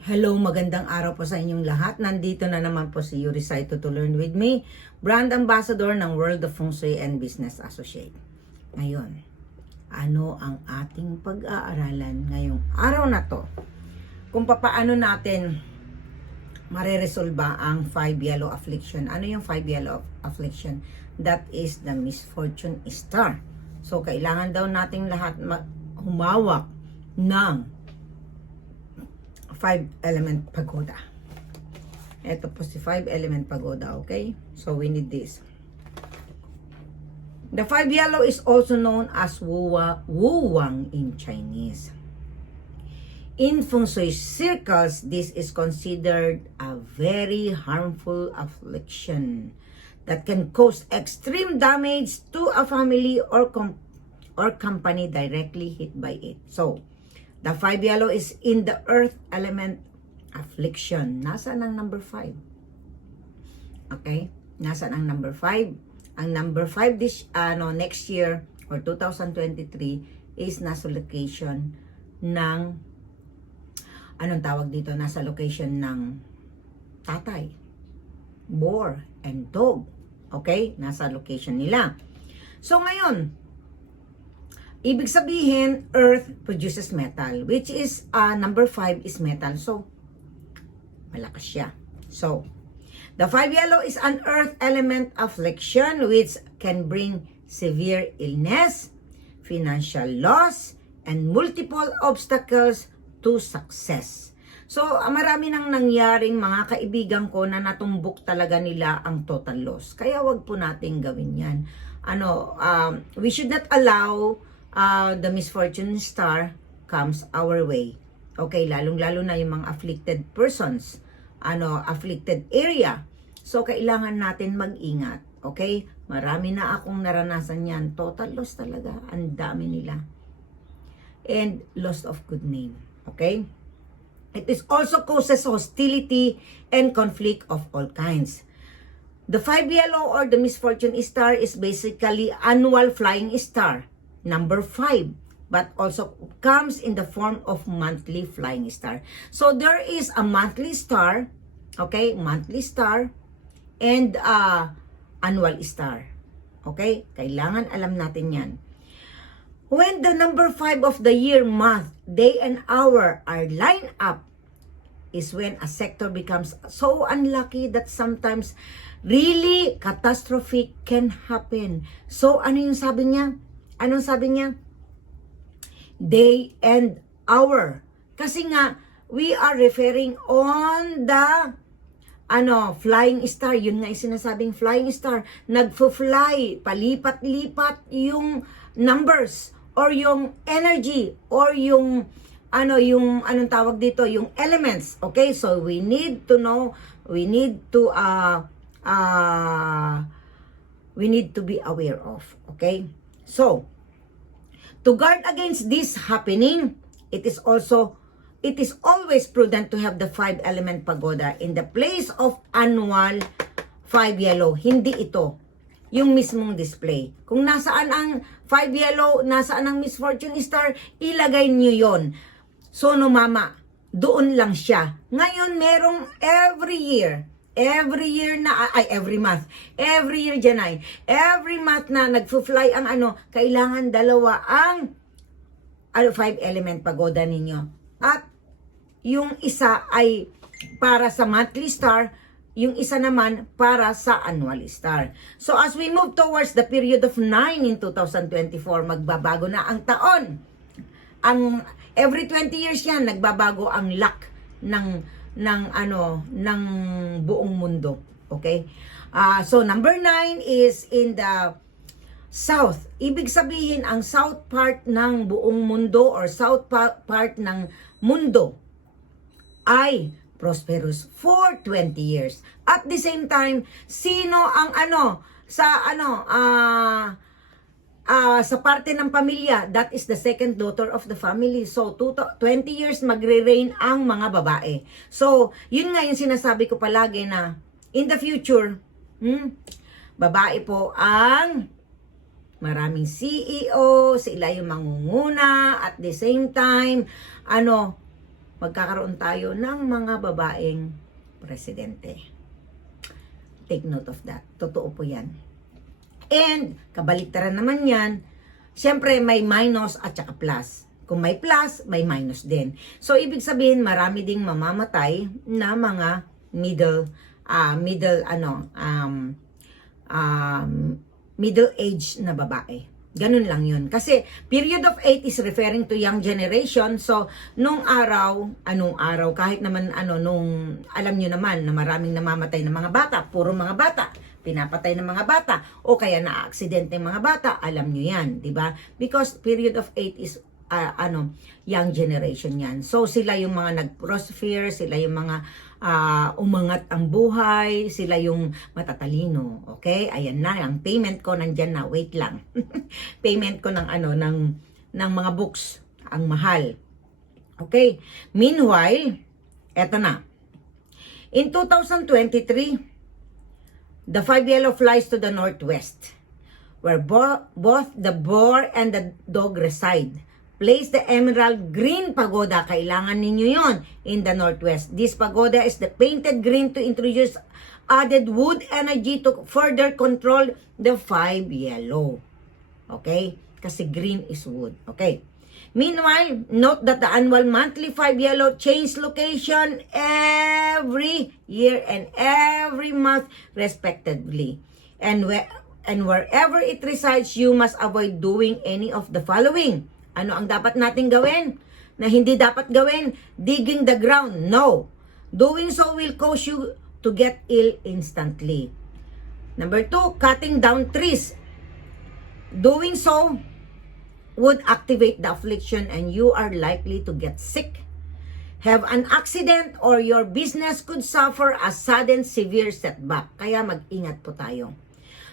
Hello, magandang araw po sa inyong lahat. Nandito na naman po si Yuri Saito to Learn With Me, Brand Ambassador ng World of Feng Shui and Business Associate. Ngayon, ano ang ating pag-aaralan ngayong araw na to? Kung papaano natin mareresolba ang 5 yellow affliction. Ano yung 5 yellow affliction? That is the misfortune star. So, kailangan daw nating lahat humawak ng 5-element pagoda. Ito po si 5-element pagoda, okay? So, we need this. The 5 yellow is also known as Wuwang in Chinese. In Feng Shui circles, this is considered a very harmful affliction that can cause extreme damage to a family or company directly hit by it. So, the 5 yellow is in the earth element affliction. Nasaan ang number 5? Okay? Nasaan ang number 5? Ang number 5 next year or 2023 is nasa location ng anong tawag dito? Nasa location ng tatay, boar, and dog. Okay? Nasa location nila. So ngayon, ibig sabihin, earth produces metal, which is number 5 is metal. So, malakas siya. So, the 5 yellow is an earth element affliction which can bring severe illness, financial loss, and multiple obstacles to success. So, marami nang nangyaring mga kaibigan ko na natumbok talaga nila ang total loss. Kaya wag po nating gawin yan. We should not allow the misfortune star comes our way. Okay, lalong-lalo na yung mga afflicted persons, afflicted area. So, kailangan natin mag-ingat. Okay? Marami na akong naranasan yan. Total loss talaga. Ang dami nila. And loss of good name. Okay? It is also causes hostility and conflict of all kinds. The 5 yellow or the misfortune star is basically annual flying star. Number 5, but also comes in the form of monthly flying star. So there is a monthly star, okay, monthly star, and annual star. Okay, kailangan alam natin yan. When the number 5 of the year, month, day, and hour are lined up, is when a sector becomes so unlucky that sometimes really catastrophic can happen. So ano yung sabi niya? Anong sabi niya? Day and hour. Kasi nga, we are referring on the flying star. Yun nga yung sinasabing flying star. Nagfo-fly, palipat-lipat yung numbers or yung energy or yung anong tawag dito, yung elements. Okay? So, we need to know, we need to be aware of. Okay? So, to guard against this happening, it is always prudent to have the 5-element pagoda in the place of annual 5 yellow. Hindi ito yung mismong display. Kung nasaan ang 5 yellow, nasaan ang misfortune star, ilagay niyo yon. So, no mama, doon lang siya. Ngayon, merong every month na nagfo-fly ang kailangan dalawa ang 5-element pagoda ninyo. At yung isa ay para sa monthly star, yung isa naman para sa annual star. So as we move towards the period of 9 in 2024, magbabago na ang taon. Every 20 years yan, nagbabago ang luck ng buong mundo. Okay? So, number 9 is in the south. Ibig sabihin, ang south part ng buong mundo or south part ng mundo ay prosperous for 20 years. At the same time, sino ang sa parte ng pamilya, that is the second daughter of the family. So, 20 years magre-reign ang mga babae. So, yun nga yung sinasabi ko palagi na in the future, babae po ang maraming CEO, sila yung mangunguna, at the same time, magkakaroon tayo ng mga babaeng presidente. Take note of that. Totoo po yan. And, kabaliktaran naman yan, syempre may minus at saka plus. Kung may plus, may minus din. So, ibig sabihin, marami ding mamamatay na mga middle age na babae. Ganun lang yun. Kasi, period of 8 is referring to young generation. So, anong araw, kahit naman, alam nyo naman na maraming namamatay ng mga bata, puro mga bata, pinapatay ng mga bata, o kaya na-aksidente ng mga bata, alam nyo yan, di ba? Because period of 8 is young generation yan. So, sila yung mga nag-prosper, sila yung mga umangat ang buhay, sila yung matatalino. Okay? Ayan na, ang payment ko nandyan na. Wait lang. Payment ko ng mga books. Ang mahal. Okay? Meanwhile, eto na. In 2023, the 5 yellow flies to the northwest, where both the boar and the dog reside. Place the emerald green pagoda. Kailangan ninyo yon in the northwest. This pagoda is the painted green to introduce added wood energy to further control the 5 yellow. Okay? Kasi green is wood. Okay? Meanwhile, note that the annual monthly 5 yellow change location every year and every month respectively. And wherever it resides, you must avoid doing any of the following. Ano ang dapat natin gawin? Na hindi dapat gawin? Digging the ground. No. Doing so will cause you to get ill instantly. Number 2, cutting down trees. Doing so would activate the affliction and you are likely to get sick, have an accident, or your business could suffer a sudden severe setback. Kaya mag-ingat po tayo.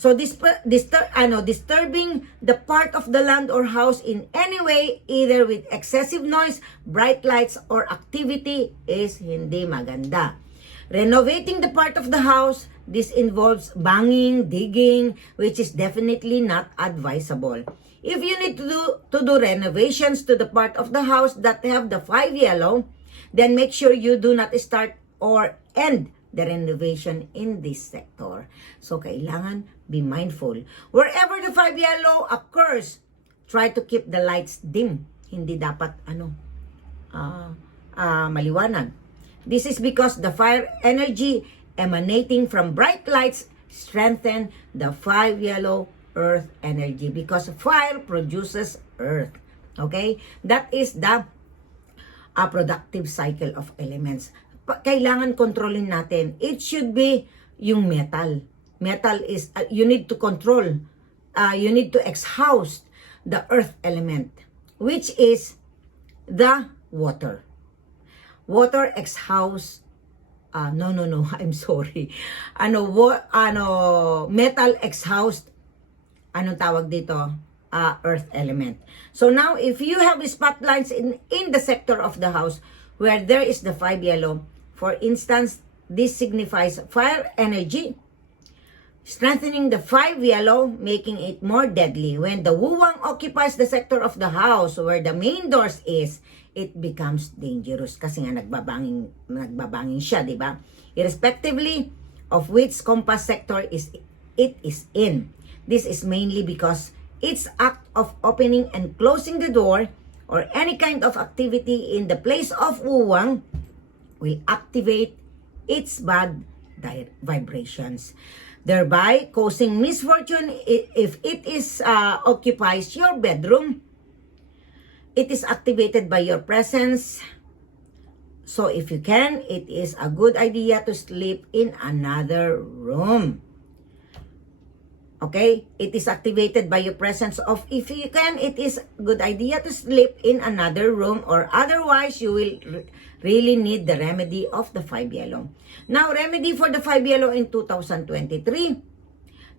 So, disturbing the part of the land or house in any way, either with excessive noise, bright lights, or activity is hindi maganda. Renovating the part of the house, this involves banging, digging, which is definitely not advisable. If you need to do renovations to the part of the house that have the 5 yellow, then make sure you do not start or end the renovation in this sector. So, kailangan be mindful. Wherever the 5 yellow occurs, try to keep the lights dim. Hindi dapat, maliwanag. This is because the fire energy emanating from bright lights strengthen the 5 yellow earth energy because fire produces earth. Okay? That is the productive cycle of elements. Kailangan kontrolin natin. It should be yung metal. Metal is, you need to control, you need to exhaust the earth element, which is the water. Water exhaust, no, I'm sorry. Metal exhaust, anong tawag dito? Earth element. So now, if you have spotlights in the sector of the house where there is the 5 yellow, for instance, this signifies fire energy, strengthening the 5 yellow, making it more deadly. When the wuwang occupies the sector of the house where the main doors is, it becomes dangerous. Kasi nga nagbabangin siya, di ba? Irrespectively of which compass sector it is in. This is mainly because its act of opening and closing the door or any kind of activity in the place of wuwang will activate its bad vibrations, thereby causing misfortune. If it is occupies your bedroom, it is activated by your presence. So if you can, it is a good idea to sleep in another room. Okay? It is activated by your presence of, if you can, it is a good idea to sleep in another room, or otherwise you will really need the remedy of the 5 yellow. Now, remedy for the 5 yellow in 2023.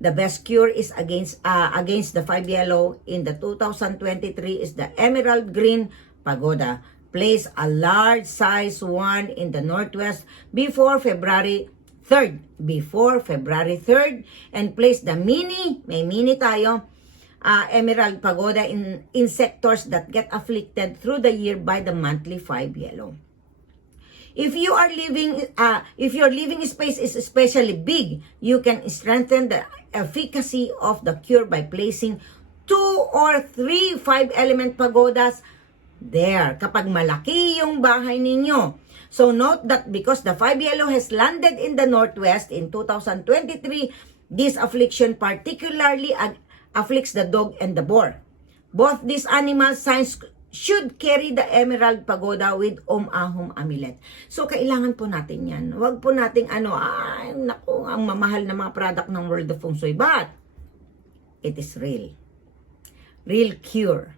The best cure is against the 5 yellow in the 2023 is the emerald green pagoda. Place a large size one in the northwest before February 3rd. And place the may mini tayo, emerald pagoda in sectors that get afflicted through the year by the monthly 5 yellow. If your living space is especially big, you can strengthen the efficacy of the cure by placing 2 or 3 5-element pagodas there kapag malaki yung bahay ninyo. So note that because the 5 yellow has landed in the northwest in 2023, this affliction particularly afflicts the dog and the boar. Both these animal signs should carry the emerald pagoda with ahum amulet. So, kailangan po natin yan. Huwag po nating ang mamahal na mga product ng World of Feng Shui. But, it is real. Real cure.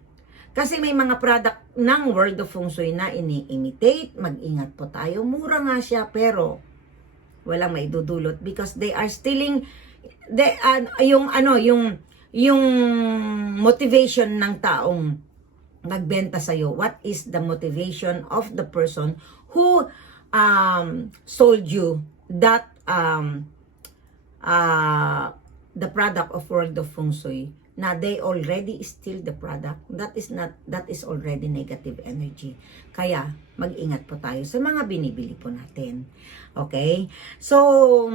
Kasi may mga product ng World of Feng Shui na ini-imitate. Mag-ingat po tayo. Mura nga siya, pero walang maidudulot because they are stealing yung motivation ng taong nagbenta sa'yo. What is the motivation of the person who sold you that the product of World of Feng Shui na they already steal the product? That is already negative energy. Kaya mag-ingat po tayo sa mga binibili po natin. Okay? So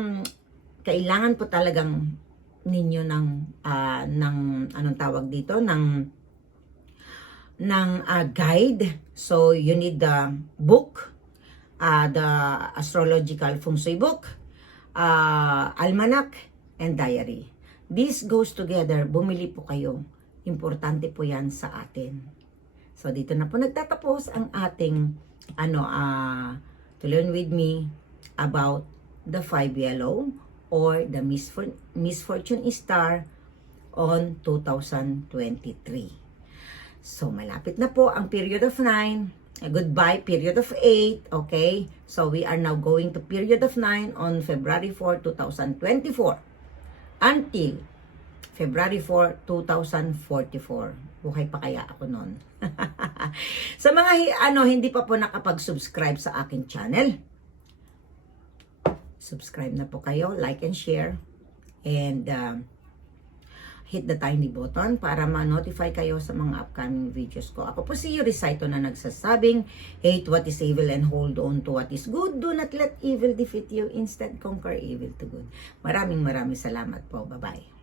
kailangan po talagang ninyo ng anong tawag dito, ng guide. So you need the book, the astrological feng shui book, almanac, and diary. This goes together. Bumili po kayo. Importante po yan sa atin. So dito na po nagtatapos ang ating to learn with me about the 5 yellow or the misfortune star on 2023. So, malapit na po ang period of 9. Goodbye, period of 8. Okay? So, we are now going to period of 9 on February 4, 2024. Until February 4, 2044. Buhay pa kaya ako nun? Sa mga hindi pa po nakapag-subscribe sa aking channel, subscribe na po kayo, like and share, and hit the tiny button para ma-notify kayo sa mga upcoming videos ko. Ako po si Yurisito na nagsasabing, hate what is evil and hold on to what is good. Do not let evil defeat you. Instead, conquer evil to good. Maraming salamat po. Bye-bye.